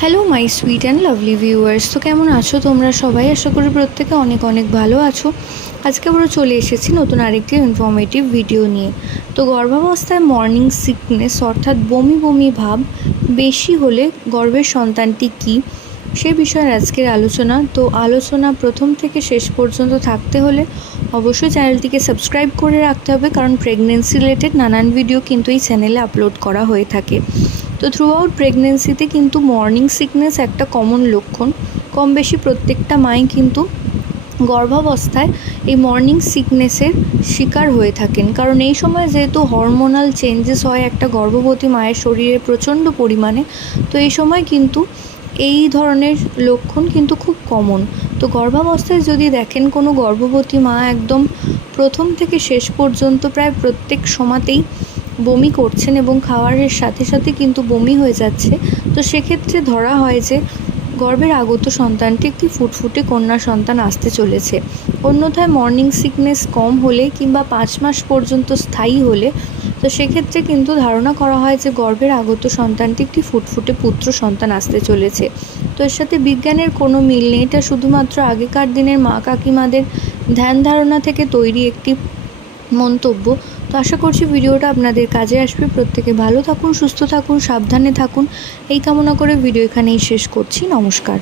Hello my sweet and lovely viewers তো কেমন আছো তোমরা সবাই? আশা করি প্রত্যেকে অনেক অনেক ভালো আছো। আজকে আমরা চলে এসেছি নতুন আরেকটি ইনফর্মেটিভ ভিডিও নিয়ে। তো গর্ভাবস্থায় মর্নিং সিকনেস অর্থাৎ বমি বমি ভাব বেশি হলে গর্ভের সন্তানটি কী? সে বিষয়ে আজকের আলোচনা। তো আলোচনা প্রথম থেকে শেষ পর্যন্ত থাকতে হলে অবশ্যই চ্যানেলটিকে সাবস্ক্রাইব করে রাখতে হবে, কারণ প্রেগনেন্সি রিলেটেড নানান ভিডিও কিন্তু এই চ্যানেলে আপলোড করা হয়ে থাকে। তো থ্রু আউট প্রেগনেন্সিতে কিন্তু মর্নিং সিকনেস একটা কমন লক্ষণ। কম বেশি প্রত্যেকটা মাই কিন্তু গর্ভাবস্থায় এই মর্নিং সিকনেসের শিকার হয়ে থাকেন। কারণ এই সময় যেহেতু হরমোনাল চেঞ্জেস হয় একটা গর্ভবতী মায়ের শরীরে প্রচণ্ড পরিমাণে, তো এই সময় কিন্তু এই ধরনের লক্ষণ কিন্তু খুব কমন তো গর্ভাবস্থায় যদি দেখেন কোনো গর্ভবতী মা একদম প্রথম থেকে শেষ পর্যন্ত প্রায় প্রত্যেক সময়তেই বমি করছেন এবং খাওয়ারের সাথে সাথে কিন্তু বমি হয়ে যাচ্ছে, তো সেক্ষেত্রে ধরা হয় যে গর্ভের আগত সন্তানটি একটি ফুটফুটে কন্যা সন্তান আসতে চলেছে। অন্যথায় মর্নিং সিকনেস কম হলে কিংবা পাঁচ মাস পর্যন্ত স্থায়ী হলে, তো সেক্ষেত্রে কিন্তু ধারণা করা হয় যে গর্ভের আগত সন্তানটি একটি ফুটফুটে পুত্র সন্তান আসতে চলেছে। তো এর সাথে বিজ্ঞানের কোনো মিল নেই। এটা শুধুমাত্র আগেকার দিনের মা কাকিমাদের ধ্যান ধারণা থেকে তৈরি একটি মন্তব্য। তো আশা করছি ভিডিওটা আপনাদের কাজে আসবে। প্রত্যেকে ভালো থাকুন, সুস্থ থাকুন, সাবধানে থাকুন। এই কামনা করে ভিডিও এখানেই শেষ করছি। নমস্কার।